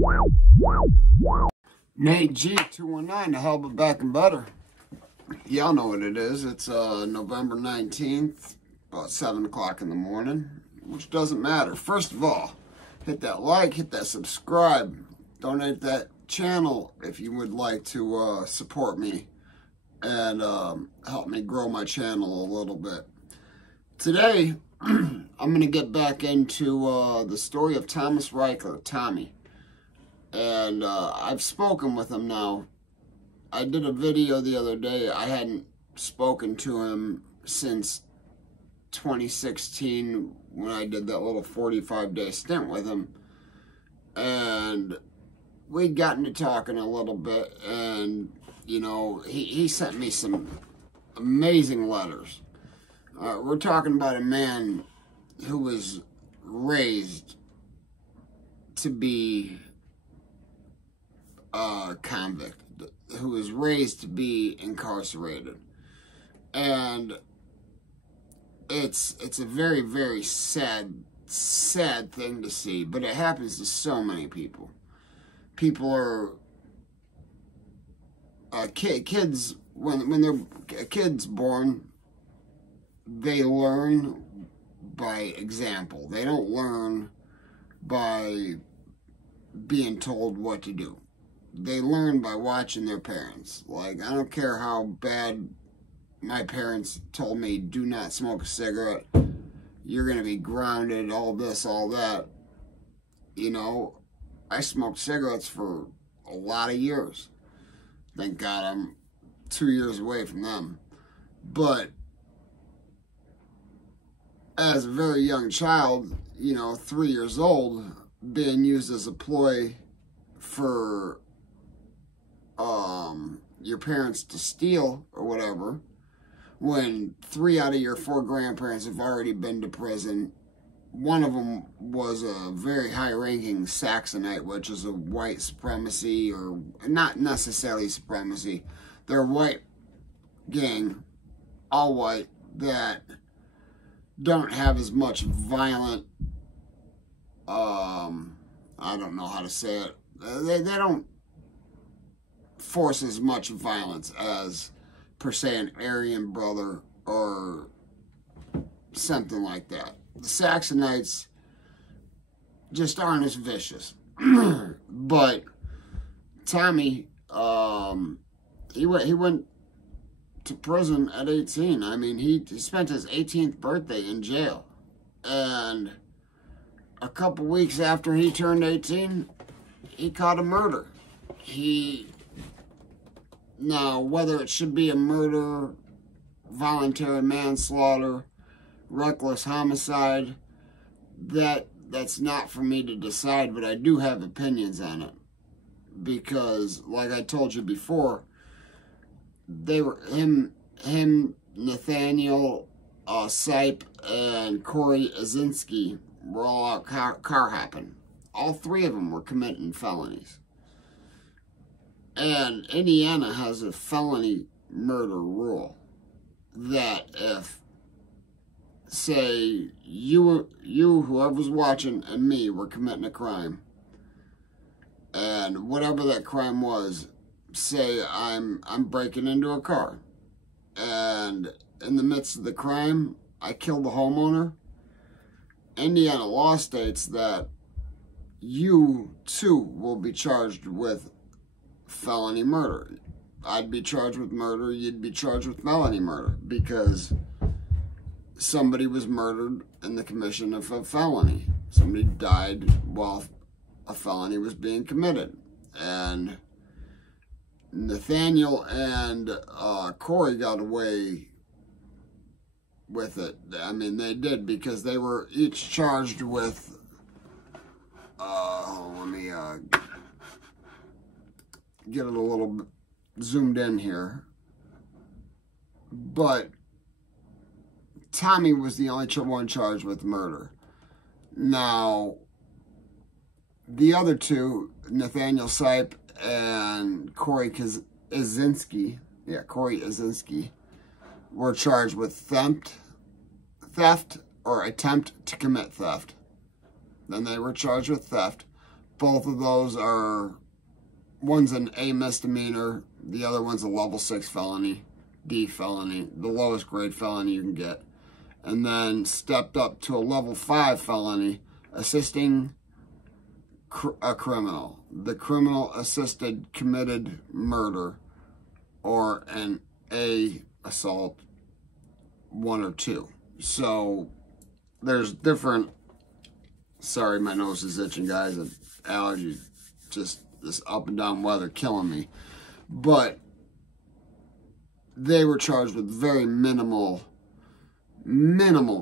Nate G219 to Hell But Back and Better. Y'all know what it is. It's November 19th, about 7 o'clock in the morning, which doesn't matter. First of all, hit that like, hit that subscribe, donate that channel if you would like to support me and help me grow my channel a little bit. Today, I'm going to get back into the story of Thomas Reichler, Tommy. And I've spoken with him now. I did a video the other day. I hadn't spoken to him since 2016 when I did that little 45-day stint with him. And we'd gotten to talking a little bit. And, you know, he sent me some amazing letters. We're talking about a man who was raised to be a convict, who was raised to be incarcerated. And it's a very, very sad thing to see, but it happens to so many people. People are kids, when they're kids born, they learn by example. They don't learn by being told what to do. They learn by watching their parents. Like, I don't care how bad my parents told me, do not smoke a cigarette, you're going to be grounded, all this, all that. You know, I smoked cigarettes for a lot of years. Thank God I'm 2 years away from them. But as a very young child, you know, 3 years old, being used as a ploy for your parents to steal or whatever, when 3 out of your 4 grandparents have already been to prison. One of them was a very high-ranking Saxonite, which is a white supremacy, or not necessarily supremacy. They're a white gang, all white, that don't have as much violent, I don't know how to say it. They don't force as much violence as, per se, an Aryan brother or something like that. The Saxonites just aren't as vicious. But Tommy, he went to prison at 18. I mean, he spent his 18th birthday in jail. And a couple weeks after he turned 18, he caught a murder. Now, whether it should be a murder, voluntary manslaughter, reckless homicide, that's not for me to decide, but I do have opinions on it. Because, like I told you before, they were him, Nathaniel Sipe, and Corey Azinski were all out car hopping. All 3 of them were committing felonies. And Indiana has a felony murder rule that if, say, you, whoever's watching, and me were committing a crime, and whatever that crime was, say I'm breaking into a car, and in the midst of the crime, I kill the homeowner, Indiana law states that you, too, will be charged with felony murder. I'd be charged with murder, you'd be charged with felony murder, because somebody was murdered in the commission of a felony. Somebody died while a felony was being committed. And Nathaniel and Corey got away with it. I mean, they did, because they were each charged with, let me get it a little zoomed in here. But Tommy was the only one charged with murder. Now, the other 2, Nathaniel Sipe and Corey Azinski, were charged with theft or attempt to commit theft. Then they were charged with theft, Both of those are, one's an A misdemeanor, the other one's a level 6 felony, D felony, the lowest grade felony you can get. And then stepped up to a level 5 felony, assisting a criminal. The criminal assisted committed murder or an A assault 1 or 2. So there's different, sorry my nose is itching guys, allergies, just this up and down weather killing me. But they were charged with very minimal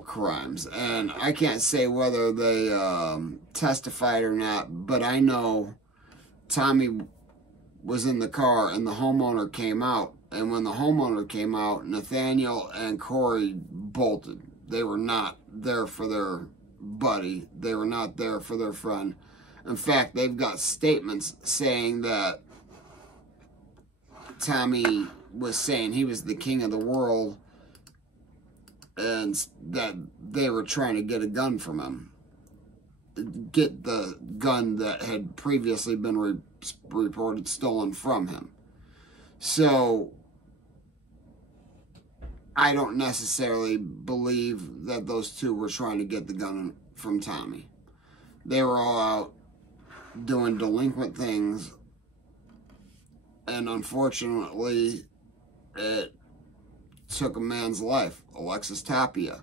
crimes, and I can't say whether they testified or not, but I know Tommy was in the car and the homeowner came out, and when the homeowner came out, Nathaniel and Corey bolted. They were not there for their buddy. They were not there for their friend. In fact, they've got statements saying that Tommy was saying he was the king of the world and that they were trying to get a gun from him. Get the gun that had previously been reported stolen from him. So I don't necessarily believe that those two were trying to get the gun from Tommy. They were all out doing delinquent things, and unfortunately it took a man's life. Alexius Tapia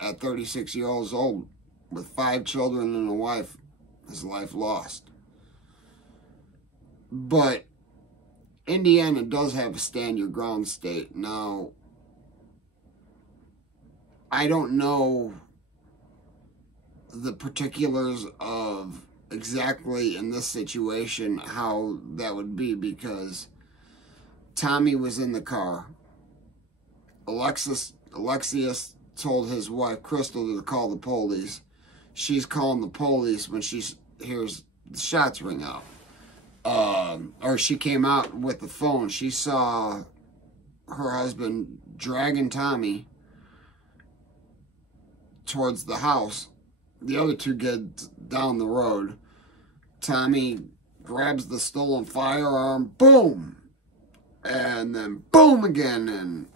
at 36 years old with 5 children and a wife, his life lost. But Indiana does have a stand your ground state. Now, I don't know the particulars of exactly in this situation how that would be, because Tommy was in the car. Alexius told his wife Crystal to call the police. She's calling the police when she hears the shots ring out. Or she came out with the phone. She saw her husband dragging Tommy towards the house. The other two get down the road. Tommy grabs the stolen firearm, boom, and then boom again, and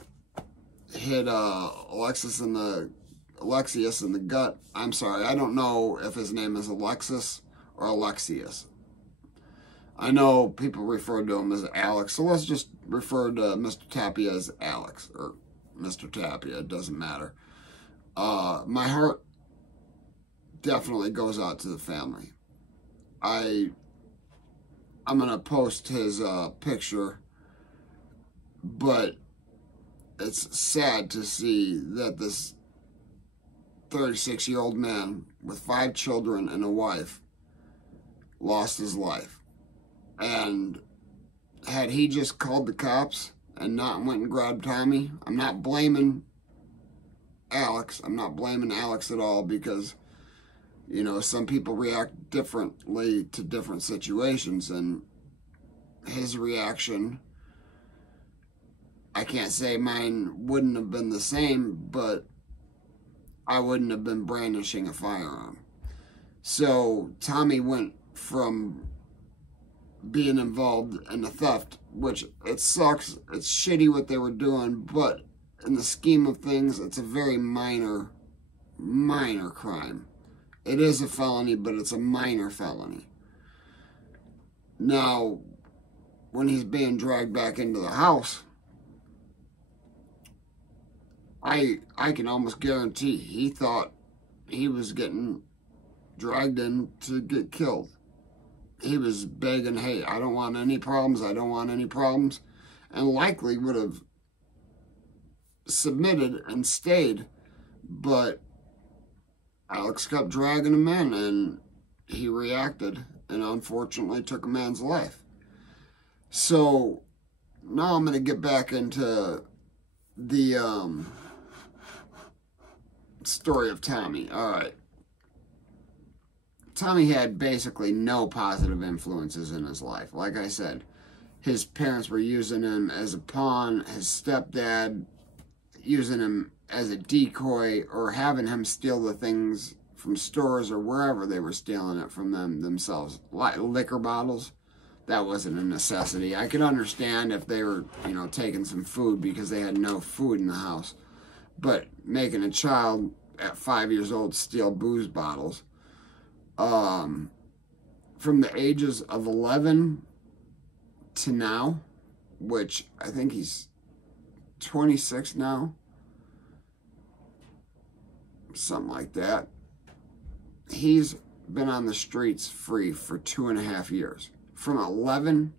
hit Alexius in the gut. I'm sorry, I don't know if his name is Alexis or Alexius. I know people refer to him as Alex, so let's just refer to Mr. Tapia as Alex, or Mr. Tapia, it doesn't matter. My heart definitely goes out to the family. I'm gonna post his picture, but it's sad to see that this 36-year-old man with 5 children and a wife lost his life. And had he just called the cops and not went and grabbed Tommy, I'm not blaming Alex. I'm not blaming Alex at all, because, you know, some people react differently to different situations, and his reaction, I can't say mine wouldn't have been the same, but I wouldn't have been brandishing a firearm. So Tommy went from being involved in the theft, which it sucks, it's shitty what they were doing, but in the scheme of things, it's a very minor crime. It is a felony, but it's a minor felony. Now, when he's being dragged back into the house, I can almost guarantee he thought he was getting dragged in to get killed. He was begging, hey, I don't want any problems, I don't want any problems, and likely would have submitted and stayed, but Alex kept dragging him in, and he reacted, and unfortunately took a man's life. So, now I'm going to get back into the story of Tommy. Alright. Tommy had basically no positive influences in his life. Like I said, his parents were using him as a pawn, his stepdad using him as a decoy, or having him steal the things from stores or wherever they were stealing it from themselves. Like liquor bottles, that wasn't a necessity. I could understand if they were, you know, taking some food because they had no food in the house. But making a child at 5 years old steal booze bottles, from the ages of 11 to now, which I think he's 26 now, something like that. He's been on the streets free for 2.5 years. From 11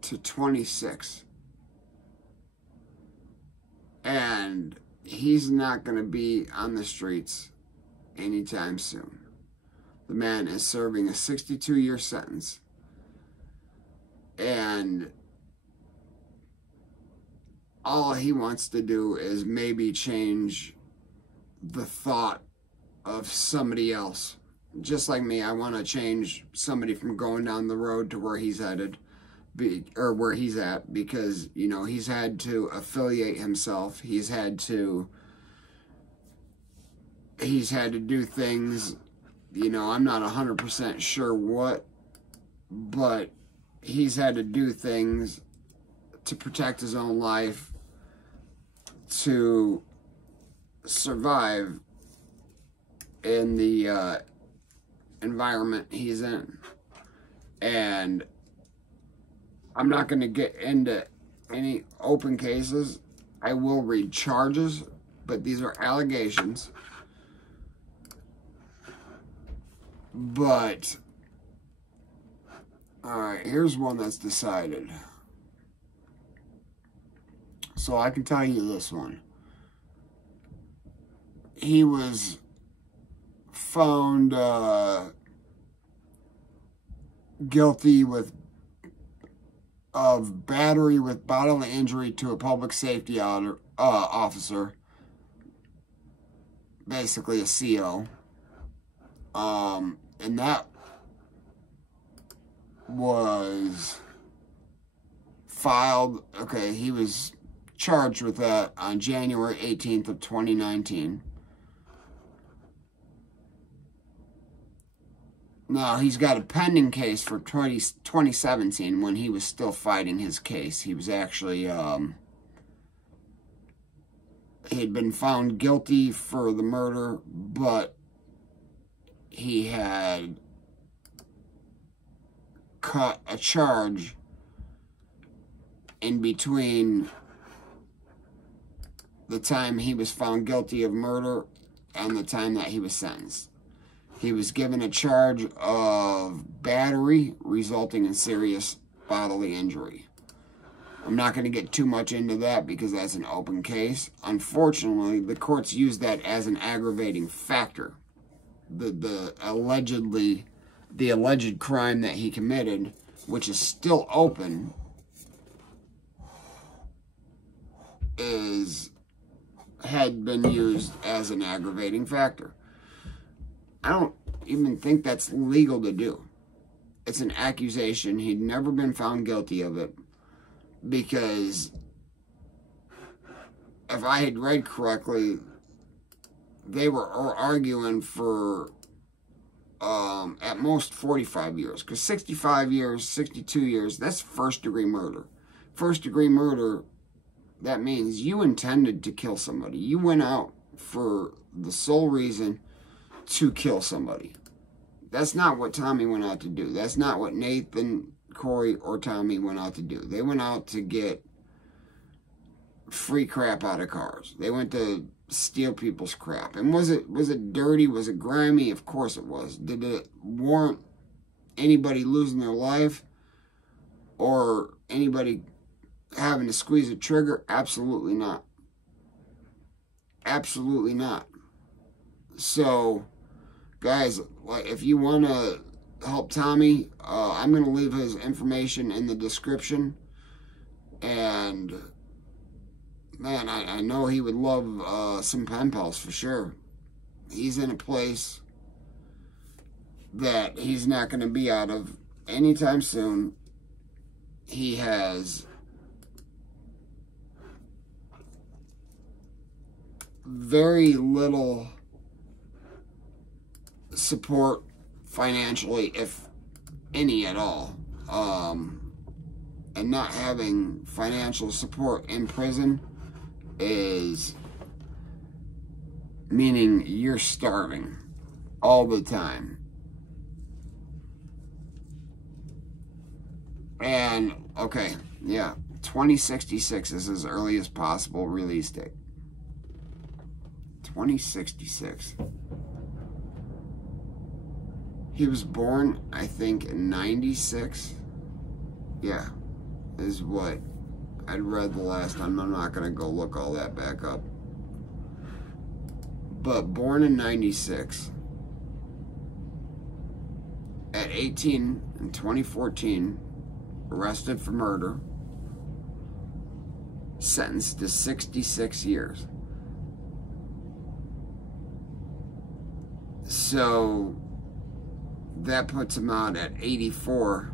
to 26. And he's not going to be on the streets anytime soon. The man is serving a 62-year sentence. And all he wants to do is maybe change the thought of somebody else. Just like me, I want to change somebody from going down the road to where he's headed, or where he's at, because, you know, he's had to affiliate himself. He's had to do things, you know, I'm not 100% sure what, but he's had to do things to protect his own life, to survive in the environment he's in. And I'm not going to get into any open cases. I will read charges, but these are allegations. But alright, here's one that's decided. So I can tell you this one. He was found guilty of battery with bodily injury to a public safety officer, basically a CO. And that was filed, okay, he was charged with that on January 18th of 2019. Now, he's got a pending case for 2017 when he was still fighting his case. He was actually, he had been found guilty for the murder, but he had cut a charge in between the time he was found guilty of murder and the time that he was sentenced. He was given a charge of battery resulting in serious bodily injury. I'm not going to get too much into that because that's an open case. Unfortunately, the courts use that as an aggravating factor. The alleged crime that he committed, which is still open, had been used as an aggravating factor. I don't even think that's legal to do. It's an accusation. He'd never been found guilty of it, because if I had read correctly, they were arguing for at most 45 years. Because 65 years, 62 years, that's first-degree murder. First-degree murder, that means you intended to kill somebody. You went out for the sole reason to kill somebody. That's not what Tommy went out to do. That's not what Nathan, Corey, or Tommy went out to do. They went out to get free crap out of cars. They went to steal people's crap. And was it dirty? Was it grimy? Of course it was. Did it warrant anybody losing their life or anybody having to squeeze a trigger? Absolutely not. Absolutely not. So, guys, if you want to help Tommy, I'm going to leave his information in the description. And man, I know he would love some pen pals for sure. He's in a place that he's not going to be out of anytime soon. He has very little support financially, if any at all. And not having financial support in prison is meaning you're starving all the time. And, okay, yeah, 2066 is his earliest possible release date. 2066. He was born, I think, in 96. Yeah, is what I'd read the last time. I'm not going to go look all that back up. But born in 96. At 18 in 2014, arrested for murder. Sentenced to 66 years. So that puts him out at 84,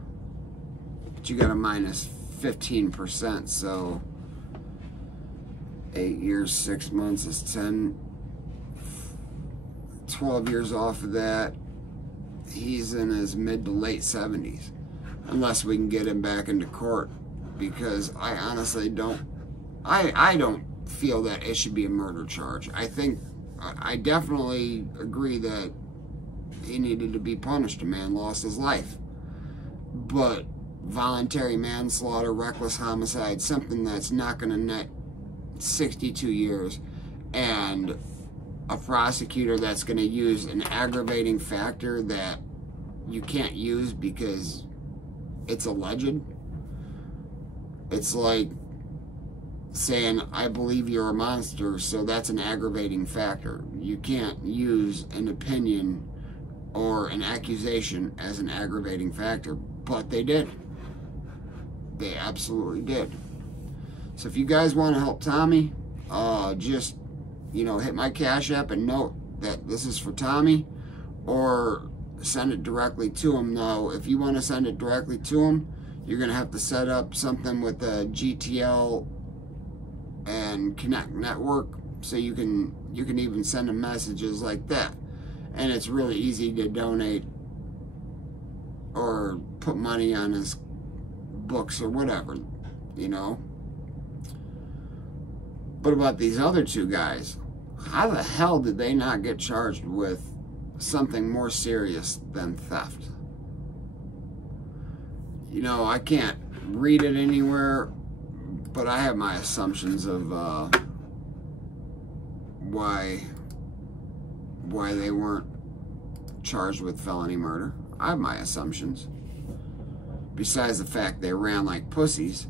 but you got a minus 15%, so 8 years, 6 months is 10, 12 years off of that. He's in his mid to late 70s, unless we can get him back into court, because I honestly don't, I don't feel that it should be a murder charge. I definitely agree that he needed to be punished. A man lost his life. But voluntary manslaughter, reckless homicide, something that's not going to net 62 years, and a prosecutor that's going to use an aggravating factor that you can't use because it's alleged. It's like saying, I believe you're a monster, so that's an aggravating factor. You can't use an opinion or an accusation as an aggravating factor, but they did. They absolutely did. So if you guys want to help Tommy, just, you know, hit my Cash App and note that this is for Tommy, or send it directly to him. Now, if you want to send it directly to him, you're going to have to set up something with the GTL and Connect network, so you can even send him messages like that. And it's really easy to donate or put money on his books or whatever, you know. But about these other two guys, how the hell did they not get charged with something more serious than theft? You know, I can't read it anywhere, but I have my assumptions of why they weren't charged with felony murder. I have my assumptions. Besides the fact they ran like pussies.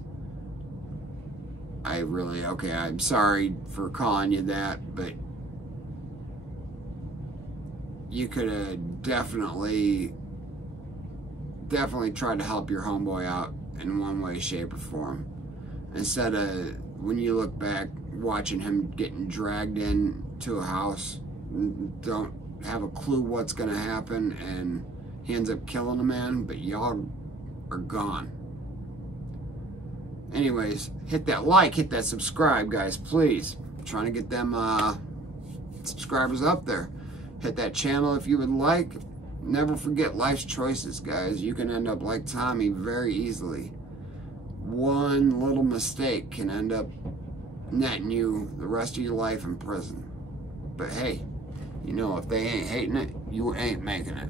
Okay, I'm sorry for calling you that, but you could have definitely tried to help your homeboy out in one way, shape, or form. Instead of, when you look back, watching him getting dragged into a house, don't have a clue what's going to happen, and he ends up killing a man, but y'all are gone. Anyways, hit that like, hit that subscribe, guys, please. I'm trying to get them subscribers up there. Hit that channel if you would like. Never forget life's choices, guys. You can end up like Tommy very easily. One little mistake can end up netting you the rest of your life in prison. But hey, you know, if they ain't hating it, you ain't making it.